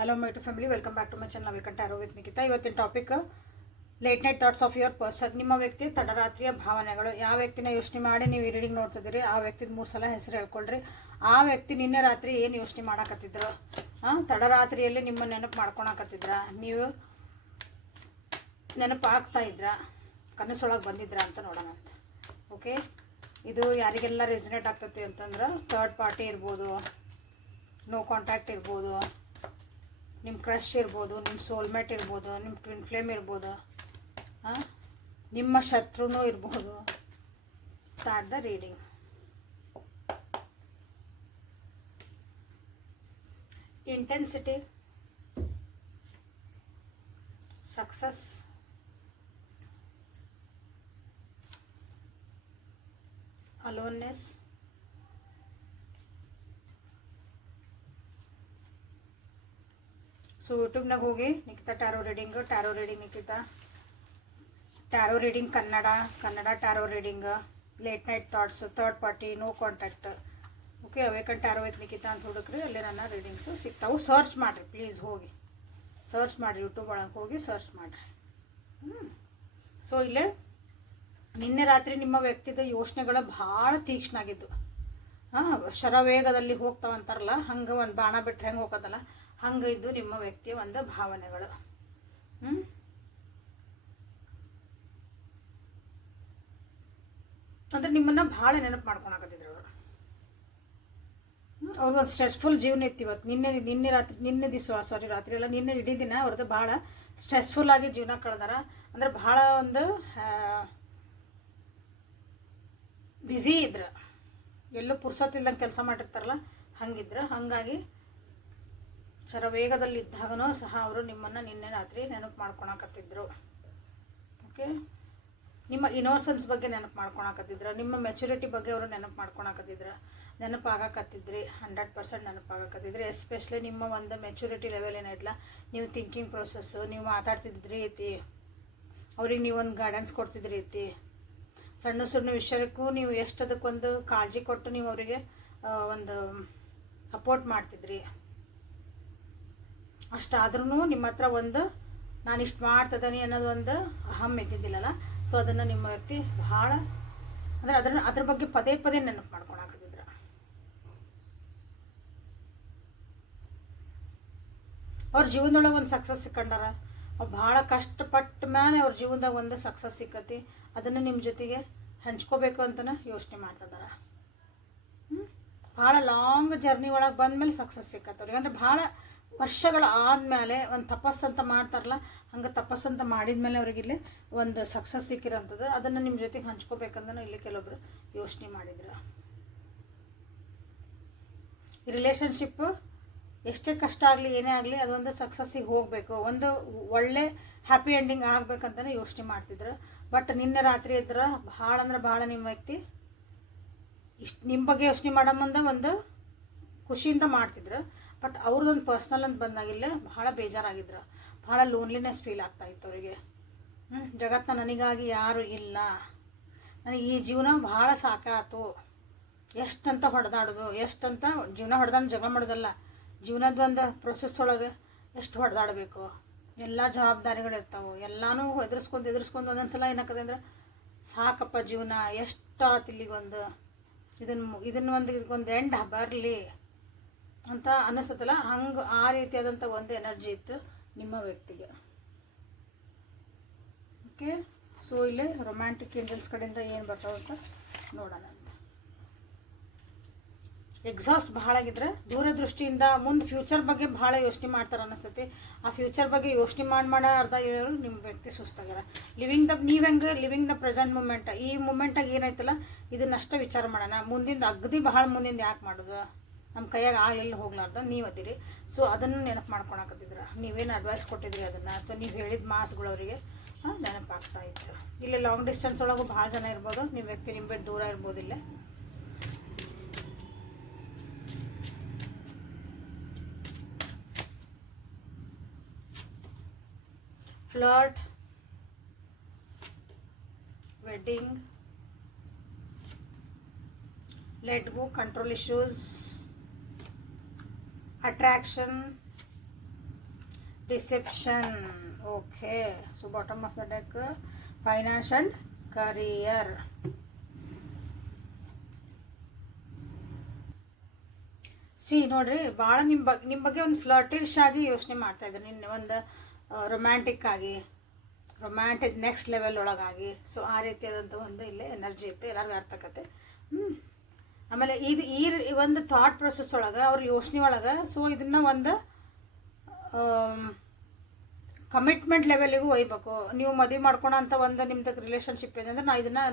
Hello my to family, welcome back to my channel welcome tarot with Nikhita. ಇವತ್ತಿನ topic late night thoughts of your person. ನಿಮ್ಮ ವ್ಯಕ್ತಿ ತಡರಾತ್ರಿಯ ಭಾವನೆಗಳು. ಯಾವ ವ್ಯಕ್ತಿನ ಯೋಚನೆ ಮಾಡಿ ನೀವು ಈ ರೀಡಿಂಗ್ ನೋಡ್ತಿದ್ದೀರಿ ಆ ವ್ಯಕ್ತಿದ 3 ಸಲ ಹೆಸರು ಹೇಳ್ಕೊಳ್ರಿ. ಆ ವ್ಯಕ್ತಿ ನಿನ್ನೆ ರಾತ್ರಿ ಏನು ಯೋಚನೆ ಮಾಡಕತ್ತಿದ್ರು? ತಡರಾತ್ರಿಯಲ್ಲಿ ನಿಮ್ಮ ನೆನಪು ಮಾಡ್ಕೊಳಕತ್ತಿದ್ರ? ನೀವು ನೆನಪು ಆಗ್ತಾ ಇದ್ರ? ಕನಸೊಳಗೆ ಬಂದಿದ್ರ ಅಂತ ನೋಡೋಣ ಅಂತ. ಓಕೆ, ಇದು ಯಾರಿಗೆಲ್ಲ ರೆಸಿನೇಟ್ ಆಗ್ತೈತಿ ಅಂತಂದ್ರೆ ಥರ್ಡ್ ಪಾರ್ಟಿ ಇರ್ಬೋದು, ನೋ ಕಾಂಟ್ಯಾಕ್ಟ್ ಇರ್ಬೋದು, ನಿಮ್ಮ ಕ್ರಶ್ ಇರ್ಬೋದು, ನಿಮ್ಮ ಸೋಲ್ಮೇಟ್ ಇರ್ಬೋದು, ನಿಮ್ಮ ಟ್ವಿನ್ ಫ್ಲೇಮ್ ಇರ್ಬೋದು, ನಿಮ್ಮ ಶತ್ರುನೂ ಇರ್ಬೋದು. Start the reading. Intensity, success, aloneness, so ಯೂಟ್ಯೂಬ್ನಾಗ ಹೋಗಿ Nikhita tarot reading Nikhita tarot reading Kannada tarot reading, late night thoughts, third party, no contact. Okay, awaken tarot with Nikhita ಅಂತ ಹುಡುಕ್ರಿ, ಅಲ್ಲಿ ನನ್ನ ರೀಡಿಂಗ್ಸು ಸಿಗ್ತಾವೆ. ಸರ್ಚ್ ಮಾಡಿರಿ, ಪ್ಲೀಸ್ ಹೋಗಿ ಸರ್ಚ್ ಮಾಡಿರಿ, ಯೂಟ್ಯೂಬ್ ಒಳಗೆ ಹೋಗಿ ಸರ್ಚ್ ಮಾಡಿರಿ. ಸೊ ಇಲ್ಲೇ ನಿನ್ನೆ ರಾತ್ರಿ ನಿಮ್ಮ ವ್ಯಕ್ತಿದ ಯೋಚನೆಗಳು ಭಾಳ ತೀಕ್ಷ್ಣ ಆಗಿದ್ದು. ಶರವೇಗದಲ್ಲಿ ಹೋಗ್ತಾವಂತಾರಲ್ಲ, ಹಂಗೆ ಒಂದು ಬಾಣ ಬಿಟ್ಟರೆ ಹೆಂಗೆ ಹೋಗೋದಲ್ಲ, ಹಂಗೆ ಇದ್ದು ನಿಮ್ಮ ವ್ಯಕ್ತಿಯ ಒಂದು ಭಾವನೆಗಳು. ಅಂದರೆ ನಿಮ್ಮನ್ನು ಭಾಳ ನೆನಪು ಮಾಡ್ಕೊಳಕತ್ತಿದ್ರು ಅವರು. ಅವ್ರದ್ದೊಂದು ಸ್ಟ್ರೆಸ್ಫುಲ್ ಜೀವನ ಇತ್ತು ಇವತ್ತು. ನಿನ್ನೆ ದಿವಸ ರಾತ್ರಿ ಎಲ್ಲ ನಿನ್ನೆ ಇಡೀ ದಿನ ಅವ್ರದ್ದು ಭಾಳ ಸ್ಟ್ರೆಸ್ಫುಲ್ ಆಗಿ ಜೀವನ ಕಳೆದಾರ. ಅಂದರೆ ಭಾಳ ಒಂದು ಬ್ಯುಸಿ ಇದ್ರು, ಎಲ್ಲೂ ಪುರ್ಸೊತ್ತಿಲ್ದಂಗೆ ಕೆಲಸ ಮಾಡಿರ್ತಾರಲ್ಲ ಹಂಗಿದ್ರು. ಹಾಗಾಗಿ ಶರವೇಗದಲ್ಲಿದ್ದಾಗನೂ ಸಹ ಅವರು ನಿಮ್ಮನ್ನು ನಿನ್ನೆ ರಾತ್ರಿ ನೆನಪು ಮಾಡ್ಕೊಳಕತ್ತಿದ್ರು. ಓಕೆ, ನಿಮ್ಮ ಇನೋಸೆನ್ಸ್ ಬಗ್ಗೆ ನೆನಪು ಮಾಡ್ಕೊಳಕತ್ತಿದ್ರು, ನಿಮ್ಮ ಮೆಚುರಿಟಿ ಬಗ್ಗೆ ಅವರು ನೆನಪು ಮಾಡ್ಕೊಳಕತ್ತಿದ್ರು, ನೆನಪಾಗಕತ್ತಿದ್ರಿ. 100% ನೆನಪಾಗಕತ್ತಿದ್ರಿ. ಎಸ್ಪೆಷಲಿ ನಿಮ್ಮ ಒಂದು ಮೆಚುರಿಟಿ ಲೆವೆಲ್ ಏನಿಲ್ಲ, ನೀವು ಥಿಂಕಿಂಗ್ ಪ್ರೊಸೆಸ್ಸು, ನೀವು ಮಾತಾಡ್ತಿದ್ರಿ ಐತಿ, ಅವ್ರಿಗೆ ನೀವೊಂದು ಗೈಡೆನ್ಸ್ ಕೊಡ್ತಿದ್ರಿ ಐತಿ. ಸಣ್ಣ ಸಣ್ಣ ವಿಷಯಕ್ಕೂ ನೀವು ಎಷ್ಟು ಅದಕ್ಕೊಂದು ಕಾಳಜಿ ಕೊಟ್ಟು ನೀವು ಅವರಿಗೆ ಒಂದು ಸಪೋರ್ಟ್ ಮಾಡ್ತಿದ್ರಿ. ಅಷ್ಟಾದ್ರೂ ನಿಮ್ಮ ಹತ್ರ ಒಂದು ನಾನು ಇಷ್ಟು ಮಾಡ್ತಿದ್ದೀನಿ ಅನ್ನೋದು ಒಂದು ಅಹಂ ಇದ್ದಿದ್ದಿಲ್ಲಲ್ಲ. ಸೊ ಅದನ್ನು ನಿಮ್ಮ ವ್ಯಕ್ತಿ ಭಾಳ ಅಂದರೆ ಅದ್ರ ಬಗ್ಗೆ ಪದೇ ಪದೇ ನೆನಪು ಮಾಡ್ಕೊಳಕತ್ತಿದ್ರು. ಅವ್ರ ಜೀವನದೊಳಗೆ ಒಂದು ಸಕ್ಸಸ್ ಸಿಕ್ಕಂಡಾರ. ಅವ್ರು ಭಾಳ ಕಷ್ಟಪಟ್ಟ ಮೇಲೆ ಅವ್ರ ಜೀವನದಾಗ ಒಂದು ಸಕ್ಸಸ್ ಸಿಕ್ಕತಿ. ಅದನ್ನು ನಿಮ್ಮ ಜೊತೆಗೆ ಹಂಚ್ಕೋಬೇಕು ಅಂತಲೇ ಯೋಚನೆ ಮಾಡ್ತಿದ್ದಾರೆ. ಭಾಳ ಲಾಂಗ್ ಜರ್ನಿ ಒಳಗೆ ಬಂದಮೇಲೆ ಸಕ್ಸಸ್ ಸಿಕ್ಕತ್ತವ್ರಿಗೆ. ಅಂದರೆ ಭಾಳ ವರ್ಷಗಳ ಆದಮೇಲೆ ಒಂದು ತಪಸ್ಸಂತ ಮಾಡ್ತಾರಲ್ಲ, ಹಂಗೆ ತಪಸ್ಸಂತ ಮಾಡಿದ್ಮೇಲೆ ಅವ್ರಿಗೆ ಇಲ್ಲಿ ಒಂದು ಸಕ್ಸಸ್ ಸಿಕ್ಕಿರೋಂಥದ್ದು. ಅದನ್ನು ನಿಮ್ಮ ಜೊತೆಗೆ ಹಂಚ್ಕೋಬೇಕಂದ್ರೆ ಇಲ್ಲಿ ಕೆಲವೊಬ್ರು ಯೋಚನೆ ಮಾಡಿದ್ರು. ಈ ರಿಲೇಷನ್ಶಿಪ್ಪು ಎಷ್ಟೇ ಕಷ್ಟ ಆಗಲಿ ಏನೇ ಆಗಲಿ ಅದೊಂದು ಸಕ್ಸಸ್ಸಿಗೆ ಹೋಗಬೇಕು, ಒಂದು ಒಳ್ಳೆ ಹ್ಯಾಪಿ ಎಂಡಿಂಗ್ ಆಗ್ಬೇಕಂತಲೇ ಯೋಚನೆ ಮಾಡ್ತಿದ್ರು. ಬಟ್ ನಿನ್ನೆ ರಾತ್ರಿ ಇದ್ರೆ ಭಾಳ ಅಂದ್ರೆ ಭಾಳ ನಿಮ್ಮ ವ್ಯಕ್ತಿ ಇಷ್ಟು ನಿಮ್ಮ ಬಗ್ಗೆ ಯೋಚನೆ ಮಾಡೋ ಮುಂದೆ ಒಂದು ಖುಷಿಯಿಂದ ಮಾಡ್ತಿದ್ರು. ಬಟ್ ಅವ್ರದ್ದೊಂದು ಪರ್ಸ್ನಲ್ ಅಂತ ಬಂದಾಗಿಲ್ಲ ಭಾಳ ಬೇಜಾರಾಗಿದ್ರು, ಭಾಳ ಲೋನ್ಲಿನೆಸ್ ಫೀಲ್ ಆಗ್ತಾಯಿತ್ತು ಅವರಿಗೆ. ಜಗತ್ತನ್ನ ನನಗಾಗಿ ಯಾರು ಇಲ್ಲ, ನನಗೆ ಈ ಜೀವನ ಭಾಳ ಸಾಕಾಯ್ತು, ಎಷ್ಟಂತ ಹೊಡೆದಾಡೋದು, ಎಷ್ಟಂತ ಜೀವನ ಹೊಡೆದಾಡು ಜಗಳ ಮಾಡೋದಲ್ಲ, ಜೀವನದ ಒಂದು ಪ್ರೊಸೆಸ್ ಒಳಗೆ ಎಷ್ಟು ಹೊಡೆದಾಡಬೇಕು, ಎಲ್ಲ ಜವಾಬ್ದಾರಿಗಳಿರ್ತಾವೆ, ಎಲ್ಲನೂ ಎದುರಿಸ್ಕೊಂಡು ಒಂದೊಂದು ಸಲ ಏನಾಗ್ತದೆ ಅಂದ್ರೆ ಸಾಕಪ್ಪ ಜೀವನ ಎಷ್ಟಾತು ಇಲ್ಲಿಗೊಂದು ಇದನ್ನು ಎಂಡ್ ಬರಲಿ ಅಂತ ಅನ್ನಿಸುತ್ತಲ್ಲ, ಹಂಗೆ ಆ ರೀತಿಯಾದಂಥ ಒಂದು ಎನರ್ಜಿ ಇತ್ತು ನಿಮ್ಮ ವ್ಯಕ್ತಿಗೆ. ಓಕೆ, ಸೊ ಇಲ್ಲಿ ರೊಮ್ಯಾಂಟಿಕ್ ಏಂಜಲ್ಸ್ ಕಡೆಯಿಂದ ಏನು ಬರ್ತಾವೆ ಅಂತ ನೋಡೋಣ ಅಂತ. ಎಕ್ಸಾಸ್ಟ್ ಭಾಳ ಆಗಿದ್ರೆ ದೂರದೃಷ್ಟಿಯಿಂದ ಮುಂದೆ ಫ್ಯೂಚರ್ ಬಗ್ಗೆ ಭಾಳ ಯೋಚನೆ ಮಾಡ್ತಾರೆ ಅನ್ನಿಸ್ತೈತಿ. ಆ ಫ್ಯೂಚರ್ ಬಗ್ಗೆ ಯೋಚನೆ ಮಾಡಿ ಅರ್ಧ ಹೇಳೋರು ನಿಮ್ಮ ವ್ಯಕ್ತಿ ಸುಸ್ತಾಗ್ಯಾರ. ನೀವು ಹೆಂಗೆ ಲಿವಿಂಗ್ ದ ಪ್ರೆಸೆಂಟ್ ಮೂಮೆಂಟ್, ಈ ಮೂಮೆಂಟಾಗಿ ಏನಾಯ್ತಲ್ಲ ಇದನ್ನಷ್ಟೇ ವಿಚಾರ ಮಾಡೋಣ. ಮುಂದಿಂದ ಅಗದಿ ಭಾಳ ಮುಂದಿಂದ ಯಾಕೆ ಮಾಡೋದು, ನಮ್ಮ ಕೈಯಾಗ ಆಗಲಿಲ್ಲ ಹೋಗ್ಲಾರ್ದ ನೀವು ಅದಿರಿ. ಸೊ ಅದನ್ನು ನೆನಪು ಮಾಡ್ಕೊಳಕತ್ತಿದ್ರ, ನೀವೇನು ಅಡ್ವೈಸ್ ಕೊಟ್ಟಿದ್ರಿ ಅದನ್ನು, ಅಥವಾ ನೀವು ಹೇಳಿದ ಮಾತುಗಳು ಅವರಿಗೆ ನೆನಪಾಗ್ತಾ ಇತ್ತು. ಇಲ್ಲಿ ಲಾಂಗ್ ಡಿಸ್ಟೆನ್ಸ್ ಒಳಗೂ ಭಾಳ ಜನ ಇರ್ಬೋದು, ನಿಮ್ಮ ವ್ಯಕ್ತಿ ನಿಮ್ಮ ಬಿಟ್ಟು ದೂರ ಇರ್ಬೋದಿಲ್ಲ. Flirt, wedding, let go, control issues, attraction, deception. Okay, so bottom of the deck finance and career. ನೋಡ್ರಿ, ಭಾಳ ನಿಮ್ಮ ಬಗ್ಗೆ ಒಂದು ಫ್ಲರ್ಟಿಶ್ ಆಗಿ ಯೋಚನೆ ಮಾಡ್ತಾಯಿದ್ರು, ನಿನ್ನೆ ಒಂದು ರೊಮ್ಯಾಂಟಿಕ್ ಆಗಿ, ರೊಮ್ಯಾಂಟಿಕ್ ನೆಕ್ಸ್ಟ್ ಲೆವೆಲ್ ಒಳಗಾಗಿ. ಸೊ ಆ ರೀತಿಯಾದಂಥ ಒಂದು ಇಲ್ಲೇ ಎನರ್ಜಿ ಇತ್ತು, ಎಲ್ಲರಿಗೂ ಅರ್ಥ ಆಕತ್ತೆ. ಆಮೇಲೆ ಈ ಒಂದು ಥಾಟ್ ಪ್ರೊಸೆಸ್ ಒಳಗೆ, ಅವ್ರ ಯೋಚನೆ ಒಳಗೆ, ಸೊ ಇದನ್ನು ಒಂದು ಕಮಿಟ್ಮೆಂಟ್ ಲೆವೆಲಿಗೂ ಒಯ್ಬೇಕು. ನೀವು ಮದುವೆ ಮಾಡ್ಕೊಳೋ ಅಂತ ಒಂದು ನಿಮ್ದು ರಿಲೇಷನ್ಶಿಪ್ ಏನಂದ್ರೆ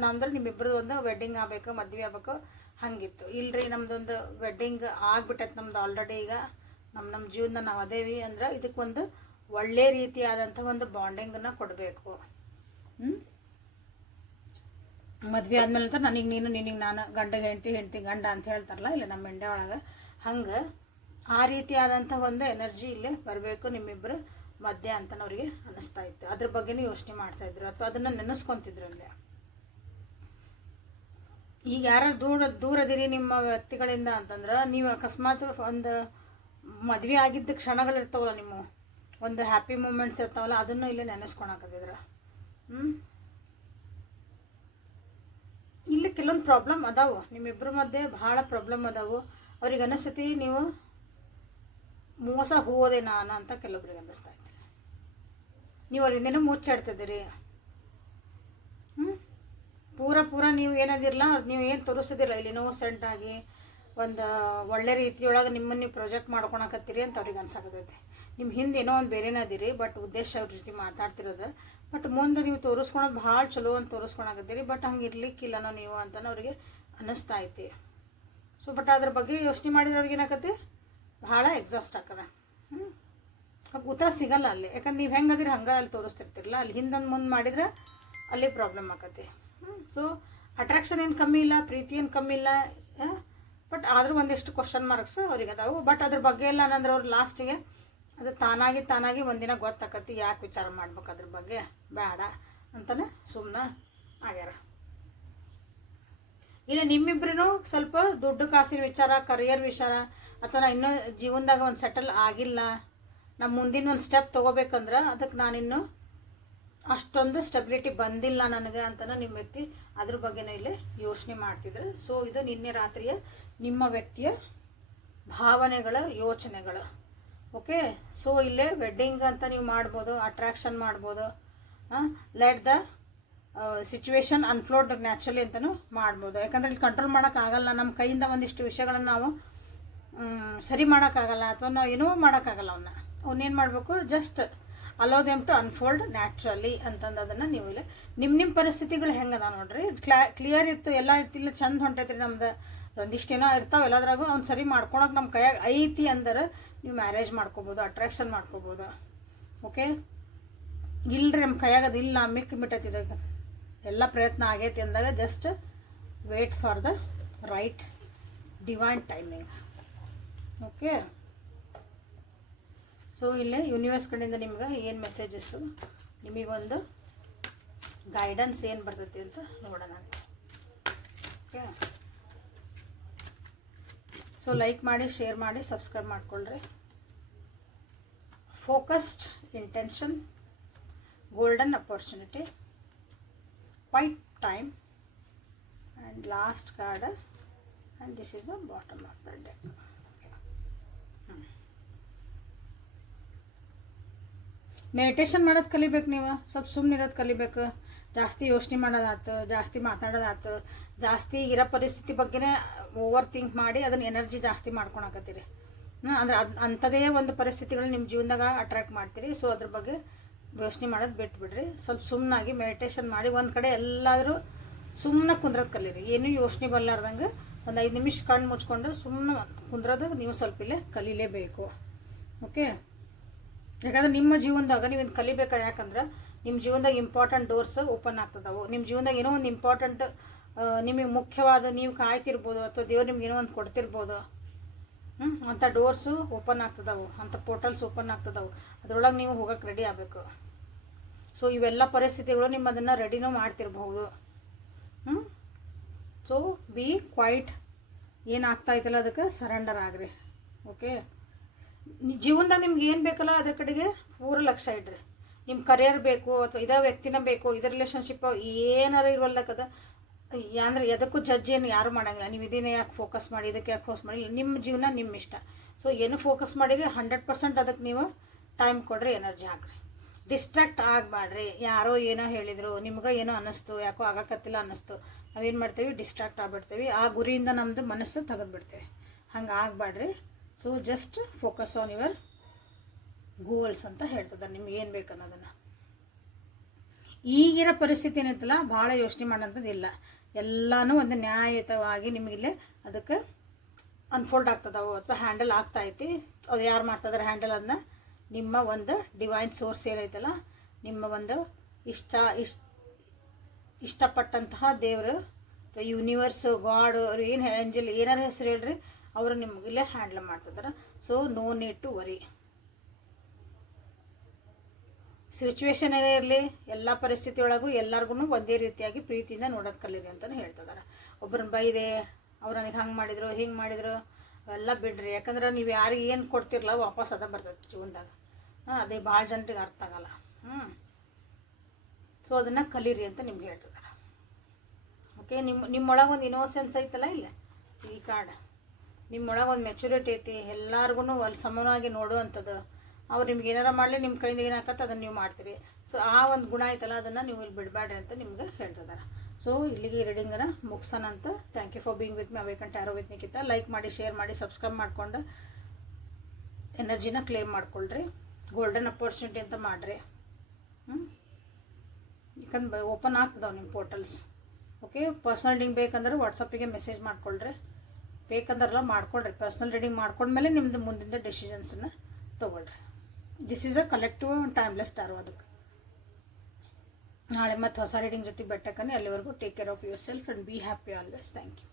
ನಾವಂದ್ರೆ ನಿಮ್ಮಿಬ್ಬರದು ಒಂದು ವೆಡ್ಡಿಂಗ್ ಆಗಬೇಕು, ಮದುವೆ ಆಗಬೇಕು ಹಂಗಿತ್ತು. ಇಲ್ರಿ, ನಮ್ದೊಂದು ವೆಡ್ಡಿಂಗ್ ಆಗ್ಬಿಟ್ಟೈತೆ ನಮ್ದು ಆಲ್ರೆಡಿ. ಈಗ ನಮ್ಮ ಜೀವನ ನಾವು ಅದೇವಿ ಅಂದ್ರೆ ಇದಕ್ಕೊಂದು ಒಳ್ಳೆ ರೀತಿಯಾದಂಥ ಒಂದು ಬಾಂಡಿಂಗನ್ನು ಕೊಡಬೇಕು. ಮದುವೆ ಆದಮೇಲೆ ಅಂತ ನನಗೆ ನೀನು, ನಿನಗೆ ನಾನು, ಗಂಡಗೆ ಹೆಂಡ್ತಿ ಗಂಡ ಅಂತ ಹೇಳ್ತಾರಲ್ಲ ಇಲ್ಲ ನಮ್ಮ ಇಂಡಿಯಾ ಒಳಗೆ, ಹಂಗೆ ಆ ರೀತಿಯಾದಂಥ ಒಂದು ಎನರ್ಜಿ ಇಲ್ಲೇ ಬರಬೇಕು ನಿಮ್ಮಿಬ್ಬರು ಮಧ್ಯೆ ಅಂತ ಅವ್ರಿಗೆ ಅನ್ನಿಸ್ತಾ ಇತ್ತು. ಅದ್ರ ಬಗ್ಗೆನೇ ಯೋಚನೆ ಮಾಡ್ತಾಯಿದ್ರು ಅಥವಾ ಅದನ್ನು ನೆನೆಸ್ಕೊತಿದ್ರು ಅಲ್ಲೇ. ಈಗ ಯಾರು ದೂರದಿರಿ ನಿಮ್ಮ ವ್ಯಕ್ತಿಗಳಿಂದ ಅಂತಂದ್ರೆ, ನೀವು ಅಕಸ್ಮಾತ್ ಒಂದು ಮದುವೆ ಆಗಿದ್ದ ಕ್ಷಣಗಳಿರ್ತಾವಲ್ಲ, ನಿಮ್ಮ ಒಂದು ಹ್ಯಾಪಿ ಮೂಮೆಂಟ್ಸ್ ಇರ್ತಾವಲ್ಲ, ಅದನ್ನು ಇಲ್ಲೇ ನೆನೆಸ್ಕೊಳಕತ್ತಿದ್ರ. ಇಲ್ಲಿ ಕೆಲವೊಂದು ಪ್ರಾಬ್ಲಮ್ ಅದಾವು, ನಿಮ್ಮಿಬ್ಬರ ಮಧ್ಯೆ ಭಾಳ ಪ್ರಾಬ್ಲಮ್ ಅದಾವು. ಅವ್ರಿಗೆ ಅನಿಸ್ತೈತಿ ನೀವು ಮೋಸ ಹೋದೆ ನಾನು ಅಂತ ಕೆಲವೊಬ್ರಿಗೆ ಅನ್ನಿಸ್ತಾ ಇತ್ತು. ನೀವು ಅವ್ರಿಂದೇನೋ ಮುಚ್ಚಾಡ್ತಿದ್ದೀರಿ. ಪೂರ ನೀವು ಏನದಿರಲ್ಲ, ನೀವು ಏನು ತೋರಿಸೋದಿಲ್ಲ, ಇಲ್ಲಿ ಇನ್ನೋಸೆಂಟ್ ಆಗಿ ಒಂದು ಒಳ್ಳೆ ರೀತಿಯೊಳಗೆ ನಿಮ್ಮನ್ನು ನೀವು ಪ್ರೊಜೆಕ್ಟ್ ಮಾಡ್ಕೊಳಕತ್ತೀರಿ ಅಂತ ಅವ್ರಿಗೆ ಅನ್ಸಾಕತ್ತೈತಿ. ನಿಮ್ಮ ಹಿಂದೆ ಏನೋ ಒಂದು ಬೇರೆನೇ ಅದಿರಿ, ಬಟ್ ಉದ್ದೇಶ ಅವ್ರ ಜೊತೆ ಮಾತಾಡ್ತಿರೋದು, ಬಟ್ ಮುಂದೆ ನೀವು ತೋರಿಸ್ಕೊಳೋದು ಭಾಳ ಚಲೋ ಅಂತ ತೋರಿಸ್ಕೊಳಕತ್ತೀರಿ, ಬಟ್ ಹಂಗೆ ಇರ್ಲಿಕ್ಕಿಲ್ಲನೋ ನೀವು ಅಂತಲೂ ಅವ್ರಿಗೆ ಅನ್ನಿಸ್ತಾ ಐತಿ. ಸೊ ಬಟ್ ಅದ್ರ ಬಗ್ಗೆ ಯೋಚನೆ ಮಾಡಿದ್ರೆ ಅವ್ರಿಗೆ ಏನಾಕತಿ, ಭಾಳ ಎಕ್ಸಾಸ್ಟ್ ಆಕದ. ಉತ್ತರ ಸಿಗಲ್ಲ ಅಲ್ಲಿ, ಯಾಕಂದ್ರೆ ನೀವು ಹೆಂಗದಿರಿ ಹಂಗೆ ಅಲ್ಲಿ ತೋರಿಸ್ತಿರ್ತಿರಲ್ಲ, ಅಲ್ಲಿ ಹಿಂದೊಂದು ಮುಂದೆ ಮಾಡಿದ್ರೆ ಅಲ್ಲಿ ಪ್ರಾಬ್ಲಮ್ ಆಕತಿ. ಸೊ ಅಟ್ರಾಕ್ಷನ್ ಏನು ಕಮ್ಮಿ ಇಲ್ಲ, ಪ್ರೀತಿ ಏನು ಕಮ್ಮಿ ಇಲ್ಲ, ಬಟ್ ಆದರೂ ಒಂದಿಷ್ಟು ಕ್ವಶನ್ ಮಾರ್ಕ್ಸ್ ಅವ್ರಿಗೆ ಅದಾವು. ಬಟ್ ಅದ್ರ ಬಗ್ಗೆ ಎಲ್ಲ ಏನಂದ್ರೆ ಅವ್ರು ಲಾಸ್ಟಿಗೆ ಅದು ತಾನಾಗಿ ಒಂದಿನ ಗೊತ್ತಾಕತಿ, ಯಾಕೆ ವಿಚಾರ ಮಾಡ್ಬೇಕು ಅದ್ರ ಬಗ್ಗೆ, ಬೇಡ ಅಂತಲೇ ಸುಮ್ಮನೆ ಆಗ್ಯಾರ. ಇಲ್ಲ ನಿಮ್ಮಿಬ್ರೂ ಸ್ವಲ್ಪ ದುಡ್ಡು ಕಾಸಿನ ವಿಚಾರ, ಕರಿಯರ್ ವಿಚಾರ, ಅಥವಾ ನಾ ಇನ್ನೂ ಜೀವನದಾಗ ಒಂದು ಸೆಟಲ್ ಆಗಿಲ್ಲ, ನಮ್ಮ ಮುಂದಿನ ಒಂದು ಸ್ಟೆಪ್ ತೊಗೋಬೇಕಂದ್ರೆ ಅದಕ್ಕೆ ನಾನಿನ್ನೂ ಅಷ್ಟೊಂದು ಸ್ಟೆಬಿಲಿಟಿ ಬಂದಿಲ್ಲ ನನಗೆ ಅಂತಲೂ ನಿಮ್ಮ ವ್ಯಕ್ತಿ ಅದ್ರ ಬಗ್ಗೆನೂ ಇಲ್ಲಿ ಯೋಚನೆ ಮಾಡ್ತಿದ್ರು. ಸೊ ಇದು ನಿನ್ನೆ ರಾತ್ರಿಯ ನಿಮ್ಮ ವ್ಯಕ್ತಿಯ ಭಾವನೆಗಳ ಯೋಚನೆಗಳು. ಓಕೆ, ಸೊ ಇಲ್ಲೇ ವೆಡ್ಡಿಂಗ್ ಅಂತ ನೀವು ಮಾಡ್ಬೋದು, ಅಟ್ರಾಕ್ಷನ್ ಮಾಡ್ಬೋದು, ಲೆಟ್ ದ ಸಿಚುವೇಶನ್ ಅನ್ಫ್ಲೋಡ್ ನ್ಯಾಚುರಲಿ ಅಂತಲೂ ಮಾಡ್ಬೋದು. ಯಾಕಂದರೆ ಇಲ್ಲಿ ಕಂಟ್ರೋಲ್ ಮಾಡೋಕ್ಕಾಗಲ್ಲ, ನಮ್ಮ ಕೈಯಿಂದ ಒಂದಿಷ್ಟು ವಿಷಯಗಳನ್ನು ನಾವು ಸರಿ ಮಾಡೋಕ್ಕಾಗಲ್ಲ, ಅಥವಾ ನಾವು ಏನೂ ಮಾಡೋಕ್ಕಾಗಲ್ಲ. ಅವನ್ನೇನು ಮಾಡಬೇಕು, just allow them to unfold naturally ಅಂತಂದು ಅದನ್ನು ನೀವು ಇಲ್ಲಿ ನಿಮ್ಮ ಪರಿಸ್ಥಿತಿಗಳು ಹೆಂಗದ ನೋಡ್ರಿ. ಕ್ಲಿಯರ್ ಇತ್ತು, ಎಲ್ಲ ಇಲ್ಲ ಚಂದ ಹೊಂಟೈತ್ರಿ ನಮ್ದು, ಒಂದಿಷ್ಟೇನೋ ಇರ್ತಾವೆ ಎಲ್ಲದ್ರಾಗೂ ಅವ್ನು ಸರಿ ಮಾಡ್ಕೊಳಕ್ಕೆ ನಮ್ಮ ಕೈಯಾಗ ಐತಿ ಅಂದ್ರೆ ನೀವು ಮ್ಯಾರೇಜ್ ಮಾಡ್ಕೋಬೋದು, ಅಟ್ರಾಕ್ಷನ್ ಮಾಡ್ಕೋಬೋದು. ಓಕೆ, ಇಲ್ಲರಿ ನಮ್ಮ ಕೈಯಾಗ ಅದಿಲ್ಲ, ಮಿಟ್ಟೈತಿದಾಗ ಎಲ್ಲ ಪ್ರಯತ್ನ ಆಗೈತಿ ಅಂದಾಗ just wait for the right divine timing. Okay, so ಇಲ್ಲೇ ಯೂನಿವರ್ಸ್ ಕಡೆಯಿಂದ ನಿಮ್ಗೆ ಏನು ಮೆಸೇಜಸ್ಸು, ನಿಮಗೊಂದು ಗೈಡೆನ್ಸ್ ಏನು ಬರ್ತೈತಿ ಅಂತ ನೋಡೋಣ. ಓಕೆ, ಸೊ ಲೈಕ್ ಮಾಡಿ, ಶೇರ್ ಮಾಡಿ, ಸಬ್ಸ್ಕ್ರೈಬ್ ಮಾಡ್ಕೊಳ್ರಿ. Focused intention, golden opportunity, quiet time, and last card, and this is the bottom of the deck. Meditation ಮಾಡೋದು ಕಲಿಬೇಕು, ನೀವು ಸ್ವಲ್ಪ ಸುಮ್ಮನೆ ಇರೋದು ಕಲಿಬೇಕು. ಜಾಸ್ತಿ ಯೋಚನೆ ಮಾಡೋದಾಯ್ತು, ಜಾಸ್ತಿ ಮಾತಾಡೋದಾಯ್ತು, ಜಾಸ್ತಿ ಇರೋ ಪರಿಸ್ಥಿತಿ ಬಗ್ಗೆನೇ ಓವರ್ ಥಿಂಕ್ ಮಾಡಿ ಅದನ್ನು ಎನರ್ಜಿ ಜಾಸ್ತಿ ಮಾಡ್ಕೊಳಕತ್ತೀರಿ. ಅಂದ್ರೆ ಅಂಥದೇ ಒಂದು ಪರಿಸ್ಥಿತಿಗಳು ನಿಮ್ಮ ಜೀವನದಾಗ ಅಟ್ರಾಕ್ಟ್ ಮಾಡ್ತೀರಿ. ಸೊ ಅದ್ರ ಬಗ್ಗೆ ಯೋಚನೆ ಮಾಡೋದು ಬಿಟ್ಬಿಡ್ರಿ. ಸ್ವಲ್ಪ ಸುಮ್ಮನಾಗಿ ಮೆಡಿಟೇಷನ್ ಮಾಡಿ ಒಂದು ಕಡೆ ಎಲ್ಲಾದರೂ ಸುಮ್ಮನೆ ಕುಂದ್ರೋದು ಕಲೀರಿ. ಏನೂ ಯೋಚನೆ ಬರಲಾರ್ದಂಗೆ ಒಂದು 5 ನಿಮಿಷ ಕಣ್ಣು ಮುಚ್ಕೊಂಡು ಸುಮ್ಮನೆ ಕುಂದ್ರೋದು ನೀವು ಸ್ವಲ್ಪ ಇಲ್ಲೇ ಕಲೀಲೇಬೇಕು. ಓಕೆ, ಯಾಕಂದ್ರೆ ನಿಮ್ಮ ಜೀವನದಾಗ ನೀವು ಇದು ಕಲಿಬೇಕಾ, ಯಾಕಂದ್ರೆ ನಿಮ್ಮ ಜೀವನದಾಗ ಇಂಪಾರ್ಟೆಂಟ್ ಡೋರ್ಸ್ ಓಪನ್ ಆಗ್ತದವು. ನಿಮ್ಮ ಜೀವನದಾಗ ಏನೋ ಒಂದು ಇಂಪಾರ್ಟೆಂಟ್ ನಿಮಗೆ ಮುಖ್ಯವಾದ ನೀವು ಕಾಯ್ತಿರ್ಬೋದು, ಅಥವಾ ದೇವ್ರು ನಿಮ್ಗೆ ಏನೋ ಒಂದು ಕೊಡ್ತಿರ್ಬೋದು. ಅಂಥ ಡೋರ್ಸು ಓಪನ್ ಆಗ್ತದವು, ಅಂಥ ಪೋರ್ಟಲ್ಸ್ ಓಪನ್ ಆಗ್ತದವು. ಅದರೊಳಗೆ ನೀವು ಹೋಗೋಕೆ ರೆಡಿ ಆಗಬೇಕು. ಸೊ ಇವೆಲ್ಲ ಪರಿಸ್ಥಿತಿಗಳು ನಿಮ್ಮ ಅದನ್ನು ರೆಡಿನೂ ಮಾಡ್ತಿರ್ಬಹುದು. ಸೊ ಬಿ ಕ್ವೈಟ್, ಏನಾಗ್ತಾಯಿತ್ತಲ್ಲ ಅದಕ್ಕೆ ಸರೆಂಡರ್ ಆಗ್ರಿ. ಓಕೆ, ಜೀವನದಾಗ ನಿಮ್ಗೆ ಏನು ಬೇಕಲ್ಲ ಅದ್ರ ಕಡೆಗೆ ಪೂರ ಲಕ್ಷ್ಯ ಇಡ್ರಿ. ನಿಮ್ಮ ಕರಿಯರ್ ಬೇಕು ಅಥವಾ ಇದೇ ವ್ಯಕ್ತಿನ ಬೇಕು, ಇದೇ ರಿಲೇಷನ್ಶಿಪ್ ಏನಾರ ಇರವಲ್ಲಕದ ಅಂದರೆ ಎದಕ್ಕೂ ಜಡ್ಜ್ ಏನು ಯಾರು ಮಾಡೋಂಗಿಲ್ಲ. ನೀವು ಇದನ್ನೇ ಯಾಕೆ ಫೋಕಸ್ ಮಾಡಿ, ಇದಕ್ಕೆ ಯಾಕೆ ಫೋಕಸ್ ಮಾಡಿ, ನಿಮ್ಮ ಜೀವನ ನಿಮ್ಮ ಇಷ್ಟ. ಸೊ ಏನು ಫೋಕಸ್ ಮಾಡಿರಿ 100% ಅದಕ್ಕೆ ನೀವು ಟೈಮ್ ಕೊಡ್ರಿ, ಎನರ್ಜಿ ಹಾಕ್ರಿ. ಡಿಸ್ಟ್ರಾಕ್ಟ್ ಆಗಬೇಡ್ರಿ. ಯಾರೋ ಏನೋ ಹೇಳಿದರು, ನಿಮ್ಗೆ ಏನೋ ಅನ್ನಿಸ್ತು, ಯಾಕೋ ಆಗಕತ್ತಿಲ್ಲ ಅನ್ನಿಸ್ತು, ನಾವೇನು ಮಾಡ್ತೀವಿ, ಡಿಸ್ಟ್ರಾಕ್ಟ್ ಆಗಿಬಿಡ್ತೀವಿ. ಆ ಗುರಿಯಿಂದ ನಮ್ಮದು ಮನಸ್ಸು ತೆಗೆದುಬಿಡ್ತೀವಿ. ಹಂಗೆ ಆಗಬೇಡ್ರಿ. So just focus on your goals ಅಂತ ಹೇಳ್ತದೆ, ನಿಮ್ಗೆ ಏನು ಬೇಕು ಅನ್ನೋದನ್ನು. ಈಗಿರೋ ಪರಿಸ್ಥಿತಿ ಏನೈತಲ್ಲ, ಭಾಳ ಯೋಚನೆ ಮಾಡೋಂಥದ್ದು ಇಲ್ಲ. ಎಲ್ಲನೂ ಒಂದು ನ್ಯಾಯಯುತವಾಗಿ ನಿಮಗಿಲ್ಲೇ ಅದಕ್ಕೆ ಅನ್ಫೋಲ್ಡ್ ಆಗ್ತದವು ಅಥವಾ ಹ್ಯಾಂಡಲ್ ಆಗ್ತಾಯಿತಿ. ಅದು ಯಾರು ಮಾಡ್ತಿದಾರೆ ಹ್ಯಾಂಡಲ್, ಅದನ್ನ ನಿಮ್ಮ ಒಂದು ಡಿವೈನ್ ಸೋರ್ಸ್ ಏನೈತಲ್ಲ, ನಿಮ್ಮ ಒಂದು ಇಷ್ಟಪಟ್ಟಂತಹ ದೇವರು ಅಥವಾ ಯೂನಿವರ್ಸ್, ಗಾಡ್, ಅವ್ರು ಏನು ಏಂಜಲ್ ಏನಾರು ಹೆಸರು ಹೇಳ್ರಿ, ಅವರು ನಿಮಗಿಲ್ಲೇ ಹ್ಯಾಂಡಲ್ ಮಾಡ್ತಿದ್ದಾರೆ. So no need to worry. Situation ಏನೇ ಇರಲಿ, ಎಲ್ಲ ಪರಿಸ್ಥಿತಿ ಒಳಗೂ ಎಲ್ಲರಿಗೂ ಒಂದೇ ರೀತಿಯಾಗಿ ಪ್ರೀತಿಯಿಂದ ನೋಡೋದು ಕಲೀರಿ ಅಂತಲೂ ಹೇಳ್ತಿದ್ದಾರೆ. ಒಬ್ಬರನ್ನ ಬೈದೆ, ಅವ್ರು ನನಗೆ ಹಂಗೆ ಮಾಡಿದರು, ಹಿಂಗೆ ಮಾಡಿದರು, ಅವೆಲ್ಲ ಬಿಡ್ರಿ. ಯಾಕಂದ್ರೆ ನೀವು ಯಾರಿಗೆ ಏನು ಕೊಡ್ತಿರಲ್ಲ ವಾಪಸ್ ಅದ ಬರ್ತದೆ ಜೀವನದಾಗ. ಅದೇ ಭಾಳ ಜನರಿಗೆ ಅರ್ಥ ಆಗಲ್ಲ. ಸೊ ಅದನ್ನು ಕಲೀರಿ ಅಂತ ನಿಮ್ಗೆ ಹೇಳ್ತಿದ್ದಾರೆ. ಓಕೆ, ನಿಮ್ಮೊಳಗೆ ಒಂದು ಇನ್ನೋಸೆನ್ಸ್ ಐತಲ್ಲ, ಇಲ್ಲ ಈ ಕಾರ್ಡ್ ನಿಮ್ಮೊಳಗೆ ಒಂದು ಮೆಚುರಿಟಿ ಐತಿ. ಎಲ್ಲರಿಗೂ ಅಲ್ಲಿ ಸಮಾನವಾಗಿ ನೋಡುವಂಥದ್ದು. ಅವ್ರು ನಿಮ್ಗೆ ಏನಾರ ಮಾಡಲಿ, ನಿಮ್ಮ ಕೈಯಿಂದ ಏನಾಗತ್ತೆ ಅದನ್ನು ನೀವು ಮಾಡ್ತೀರಿ. ಸೊ ಆ ಒಂದು ಗುಣ ಐತಲ್ಲ, ಅದನ್ನು ನೀವು ಇಲ್ಲಿ ಬಿಡಬೇಡ್ರಿ ಅಂತ ನಿಮ್ಗೆ ಹೇಳ್ತಿದ್ದಾರೆ. ಸೊ ಇಲ್ಲಿಗೆ ರೀಡಿಂಗನ್ನು ಮುಗಿಸೋಣ ಅಂತ. Thank you for being with me awaken tarot with Nikhita. Like ಮಾಡಿ, ಶೇರ್ ಮಾಡಿ, ಸಬ್ಸ್ಕ್ರೈಬ್ ಮಾಡಿಕೊಂಡು ಎನರ್ಜಿನ ಕ್ಲೇಮ್ ಮಾಡ್ಕೊಳ್ರಿ. ಗೋಲ್ಡನ್ ಅಪರ್ಚುನಿಟಿ ಅಂತ ಮಾಡಿರಿ. ಯಾಕಂದ್ರೆ ಓಪನ್ ಆಗ್ತದವು ನಿಮ್ಮ ಪೋರ್ಟಲ್ಸ್. ಓಕೆ, ಪರ್ಸ್ನಲ್ ರೀಡಿಂಗ್ ಬೇಕಂದ್ರೆ ವಾಟ್ಸಪ್ಪಿಗೆ ಮೆಸೇಜ್ ಮಾಡ್ಕೊಳ್ರಿ. ಬೇಕಂದ್ರಲ್ಲ ಮಾಡ್ಕೊಳ್ರಿ. ಪರ್ಸ್ನಲ್ ರೀಡಿಂಗ್ ಮಾಡ್ಕೊಂಡ್ಮೇಲೆ ನಿಮ್ಮದು ಮುಂದಿನ ಡೆಸಿಷನ್ಸನ್ನು ತೊಗೊಳ್ರಿ. This is a collective timeless tarot. ಅದಕ್ಕೆ ನಾಳೆ ಮತ್ತು ಹೊಸ ರೀಡಿಂಗ್ ಜೊತೆ ಬೆಟ್ಟಕ್ಕನೆ. ಅಲ್ಲಿವರೆಗೂ take care of yourself and be happy always. Thank you.